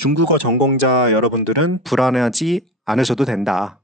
중국어 전공자 여러분들은 불안해하지 않으셔도 된다.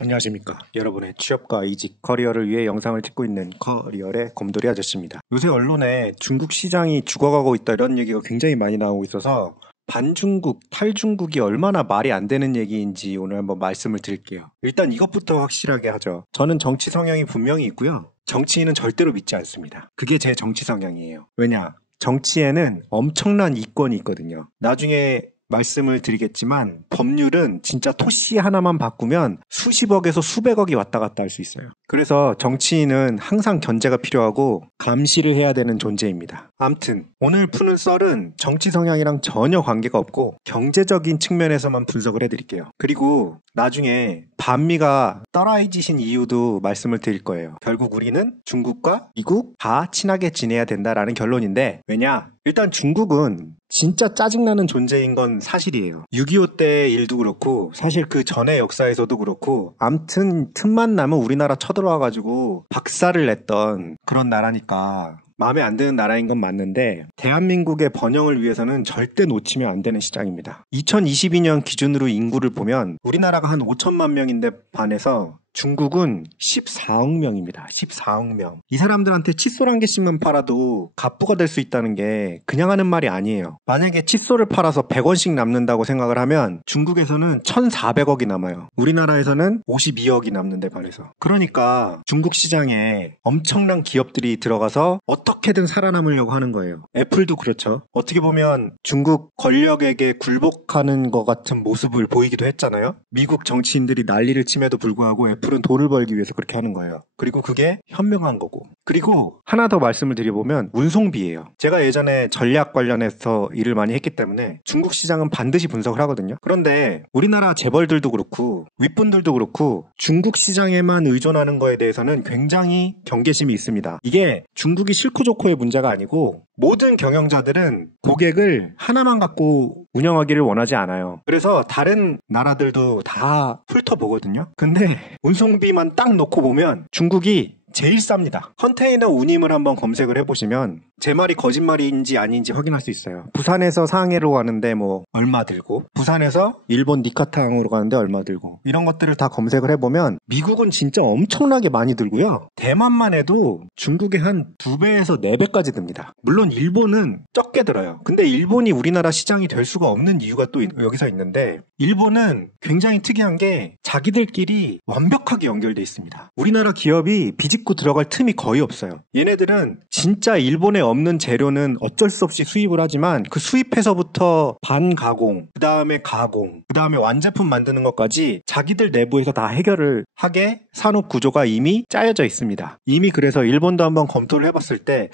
안녕하십니까. 여러분의 취업과 이직, 커리어를 위해 영상을 찍고 있는 커리어의 곰돌이 아저씨입니다. 요새 언론에 중국 시장이 죽어가고 있다 이런 얘기가 굉장히 많이 나오고 있어서 반중국, 탈중국이 얼마나 말이 안 되는 얘기인지 오늘 한번 말씀을 드릴게요. 일단 이것부터 확실하게 하죠. 저는 정치 성향이 분명히 있고요. 정치인은 절대로 믿지 않습니다. 그게 제 정치 성향이에요. 왜냐? 정치에는 엄청난 이권이 있거든요. 나중에 말씀을 드리겠지만 법률은 진짜 토시 하나만 바꾸면 수십억에서 수백억이 왔다 갔다 할 수 있어요. 그래서 정치인은 항상 견제가 필요하고 감시를 해야 되는 존재입니다. 아무튼 오늘 푸는 썰은 정치 성향이랑 전혀 관계가 없고 경제적인 측면에서만 분석을 해드릴게요. 그리고 나중에 반미가 떨어지신 이유도 말씀을 드릴 거예요. 결국 우리는 중국과 미국 다 친하게 지내야 된다라는 결론인데 왜냐? 일단 중국은 진짜 짜증나는 존재인 건 사실이에요. 6.25 때 일도 그렇고 사실 그 전의 역사에서도 그렇고 암튼 틈만 나면 우리나라 쳐들어와가지고 박살을 냈던 그런 나라니까 마음에 안 드는 나라인 건 맞는데 대한민국의 번영을 위해서는 절대 놓치면 안 되는 시장입니다. 2022년 기준으로 인구를 보면 우리나라가 한 5천만 명인데 반해서 중국은 14억 명입니다. 14억 명. 이 사람들한테 칫솔 한 개씩만 팔아도 갑부가 될 수 있다는 게 그냥 하는 말이 아니에요. 만약에 칫솔을 팔아서 100원씩 남는다고 생각을 하면 중국에서는 1,400억이 남아요. 우리나라에서는 52억이 남는데 반해서. 그러니까 중국 시장에 엄청난 기업들이 들어가서 어떻게든 살아남으려고 하는 거예요. 애플도 그렇죠. 어떻게 보면 중국 권력에게 굴복하는 것 같은 모습을 보이기도 했잖아요. 미국 정치인들이 난리를 침에도 불구하고 애플은 돈을 벌기 위해서 그렇게 하는 거예요. 그리고 그게 현명한 거고. 그리고 하나 더 말씀을 드려보면 운송비예요. 제가 예전에 전략 관련해서 일을 많이 했기 때문에 중국 시장은 반드시 분석을 하거든요. 그런데 우리나라 재벌들도 그렇고 윗분들도 그렇고 중국 시장에만 의존하는 거에 대해서는 굉장히 경계심이 있습니다. 이게 중국이 싫고 좋고의 문제가 아니고 모든 경영자들은 고객을 하나만 갖고 운영하기를 원하지 않아요. 그래서 다른 나라들도 다 훑어보거든요. 근데 운송비만 딱 놓고 보면 중국이 제일 쌉니다. 컨테이너 운임을 한번 검색을 해보시면 제 말이 거짓말인지 아닌지 확인할 수 있어요. 부산에서 상해로 가는데 뭐 얼마 들고 부산에서 일본 니카타항으로 가는데 얼마 들고 이런 것들을 다 검색을 해보면 미국은 진짜 엄청나게 많이 들고요. 대만만 해도 중국의 한 2배에서 4배까지 듭니다. 물론 일본은 적게 들어요. 근데 일본이 우리나라 시장이 될 수가 없는 이유가 또 여기서 있는데 일본은 굉장히 특이한 게 자기들끼리 완벽하게 연결돼 있습니다. 우리나라 기업이 비집고 들어갈 틈이 거의 없어요. 얘네들은 진짜 일본에 없는 재료는 어쩔 수 없이 수입을 하지만 그 수입해서부터 반가공, 그 다음에 가공, 그 다음에 완제품 만드는 것까지 자기들 내부에서 다 해결을 하게 산업 구조가 이미 짜여져 있습니다. 이미 그래서 일본도 한번 검토를 해봤을 때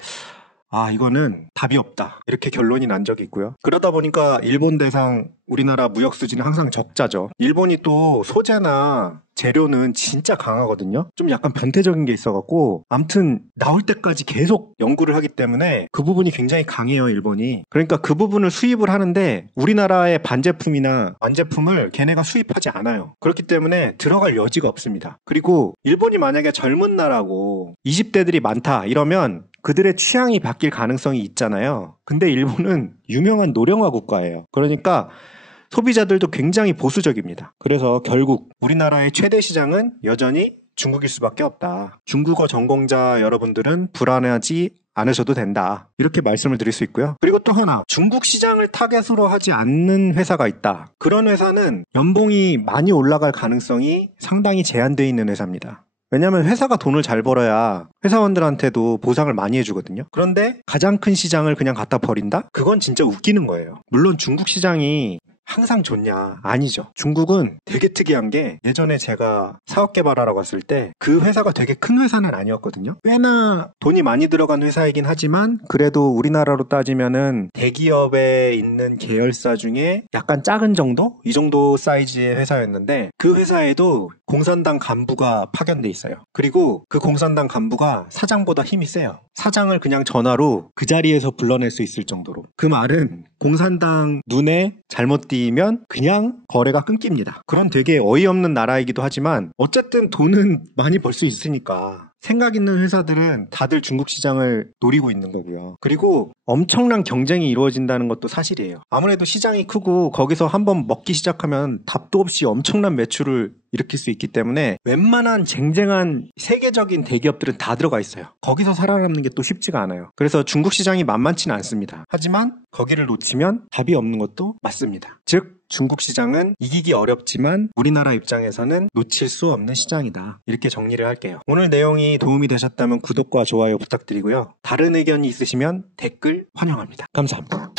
이거는 답이 없다. 이렇게 결론이 난 적이 있고요. 그러다 보니까 일본 대상 우리나라 무역 수지는 항상 적자죠. 일본이 또 소재나 재료는 진짜 강하거든요. 좀 약간 변태적인 게 있어갖고 아무튼 나올 때까지 계속 연구를 하기 때문에 그 부분이 굉장히 강해요, 일본이. 그러니까 그 부분을 수입을 하는데 우리나라의 반제품이나 완제품을 걔네가 수입하지 않아요. 그렇기 때문에 들어갈 여지가 없습니다. 그리고 일본이 만약에 젊은 나라고 20대들이 많다 이러면 그들의 취향이 바뀔 가능성이 있잖아요. 근데 일본은 유명한 노령화 국가예요. 그러니까 소비자들도 굉장히 보수적입니다. 그래서 결국 우리나라의 최대 시장은 여전히 중국일 수밖에 없다. 중국어 전공자 여러분들은 불안해하지 않으셔도 된다. 이렇게 말씀을 드릴 수 있고요. 그리고 또 하나, 중국 시장을 타겟으로 하지 않는 회사가 있다. 그런 회사는 연봉이 많이 올라갈 가능성이 상당히 제한되어 있는 회사입니다. 왜냐하면 회사가 돈을 잘 벌어야 회사원들한테도 보상을 많이 해주거든요. 그런데 가장 큰 시장을 그냥 갖다 버린다? 그건 진짜 웃기는 거예요. 물론 중국 시장이 항상 좋냐? 아니죠. 중국은 되게 특이한 게 예전에 제가 사업 개발하러 갔을 때 그 회사가 되게 큰 회사는 아니었거든요. 꽤나 돈이 많이 들어간 회사이긴 하지만 그래도 우리나라로 따지면은 대기업에 있는 계열사 중에 약간 작은 정도? 이 정도 사이즈의 회사였는데 그 회사에도 공산당 간부가 파견돼 있어요. 그리고 그 공산당 간부가 사장보다 힘이 세요. 사장을 그냥 전화로 그 자리에서 불러낼 수 있을 정도로. 그 말은 공산당 눈에 잘못 띄면 그냥 거래가 끊깁니다. 그런 되게 어이없는 나라이기도 하지만 어쨌든 돈은 많이 벌 수 있으니까 생각 있는 회사들은 다들 중국 시장을 노리고 있는 거고요. 그리고 엄청난 경쟁이 이루어진다는 것도 사실이에요. 아무래도 시장이 크고 거기서 한번 먹기 시작하면 답도 없이 엄청난 매출을 일으킬 수 있기 때문에 웬만한 쟁쟁한 세계적인 대기업들은 다 들어가 있어요. 거기서 살아남는 게 또 쉽지가 않아요. 그래서 중국 시장이 만만치는 않습니다. 하지만 거기를 놓치면 답이 없는 것도 맞습니다. 즉 중국 시장은 이기기 어렵지만 우리나라 입장에서는 놓칠 수 없는 시장이다. 이렇게 정리를 할게요. 오늘 내용이 도움이 되셨다면 구독과 좋아요 부탁드리고요. 다른 의견이 있으시면 댓글 환영합니다. 감사합니다.